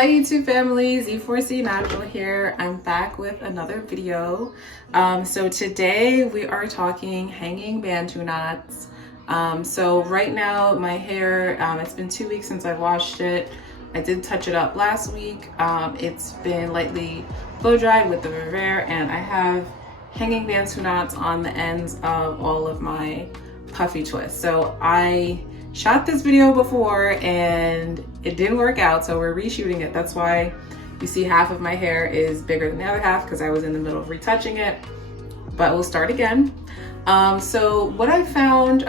Hi YouTube family, Z4C Natural here. I'm back with another video. So today we are talking hanging Bantu knots. So right now my hair, it's been 2 weeks since I washed it. I did touch it up last week. It's been lightly blow dried with the Revere, and I have hanging Bantu knots on the ends of all of my puffy twists. So I shot this video before and it didn't work out, so we're reshooting it. That's why you see half of my hair is bigger than the other half, because I was in the middle of retouching it, but we'll start again. So what I found,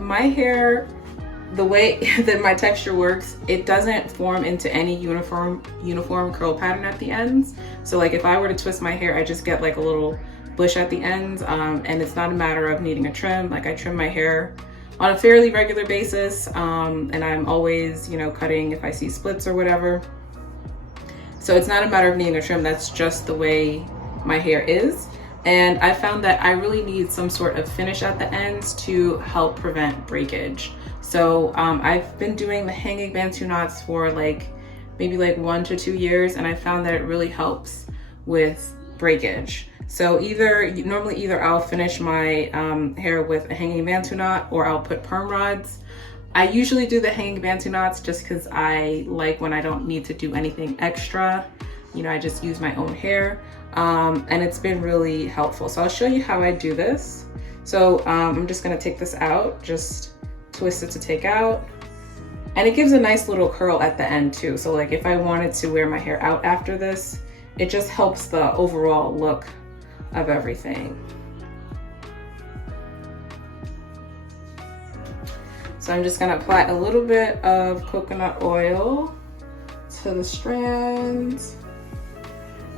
my hair, the way that my texture works, it doesn't form into any uniform curl pattern at the ends. So like if I were to twist my hair, I just get like a little bush at the ends, and it's not a matter of needing a trim. Like I trim my hair on a fairly regular basis, and I'm always, cutting if I see splits or whatever. So it's not a matter of needing a trim, that's just the way my hair is. And I found that I really need some sort of finish at the ends to help prevent breakage. So I've been doing the hanging Bantu knots for maybe 1 to 2 years, and I found that it really helps with breakage. So normally either I'll finish my hair with a hanging Bantu knot, or I'll put perm rods. I usually do the hanging Bantu knots just because I like when I don't need to do anything extra. I just use my own hair, and it's been really helpful. So I'll show you how I do this. So I'm just gonna take this out, just twist it to take out. And it gives a nice little curl at the end too. So like if I wanted to wear my hair out after this, it just helps the overall look of everything. So I'm just gonna apply a little bit of coconut oil to the strands.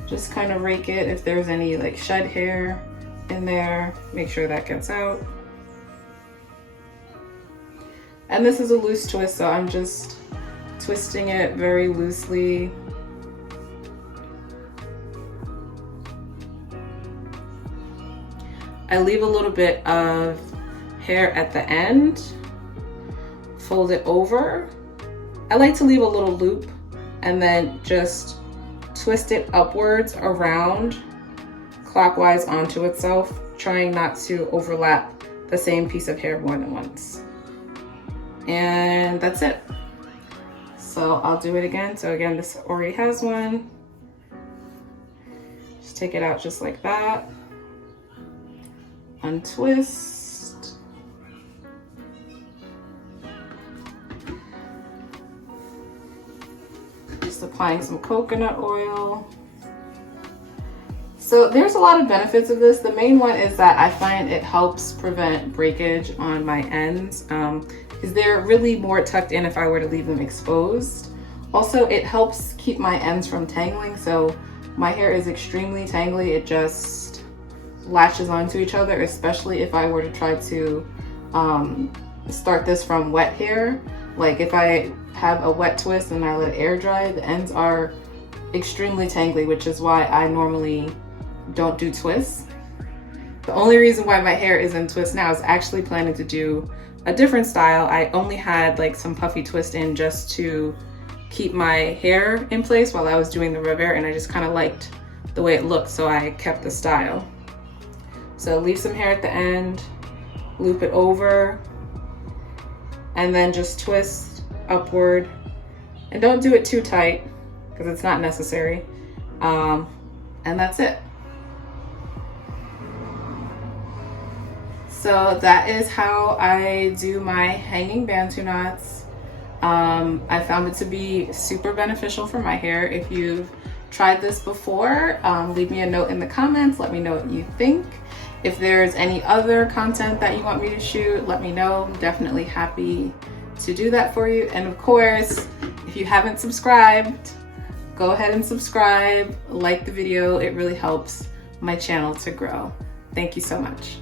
Just kind of rake it if there's any shed hair in there, make sure that gets out. And this is a loose twist, so I'm just twisting it very loosely. I leave a little bit of hair at the end, fold it over. I like to leave a little loop and then just twist it upwards around clockwise onto itself, trying not to overlap the same piece of hair more than once. And that's it. So I'll do it again. So again, this already has one. Just take it out just like that. Untwist. Just applying some coconut oil. So there's a lot of benefits of this. The main one is that I find it helps prevent breakage on my ends, because they're really more tucked in if I were to leave them exposed. Also, it helps keep my ends from tangling. So my hair is extremely tangly. It just latches onto each other, especially if I were to try to start this from wet hair. Like if I have a wet twist and I let it air dry, the ends are extremely tangly, which is why I normally don't do twists. The only reason why my hair is in twists now is actually planning to do a different style. I only had some puffy twist in just to keep my hair in place while I was doing the Revere, and I just kind of liked the way it looked, so I kept the style. So leave some hair at the end, loop it over, and then just twist upward. And don't do it too tight because it's not necessary. And that's it. So that is how I do my hanging Bantu knots. I found it to be super beneficial for my hair. If you've tried this before, leave me a note in the comments. Let me know what you think. If there's any other content that you want me to shoot, let me know. I'm definitely happy to do that for you. And of course, if you haven't subscribed, go ahead and subscribe, like the video. It really helps my channel to grow. Thank you so much.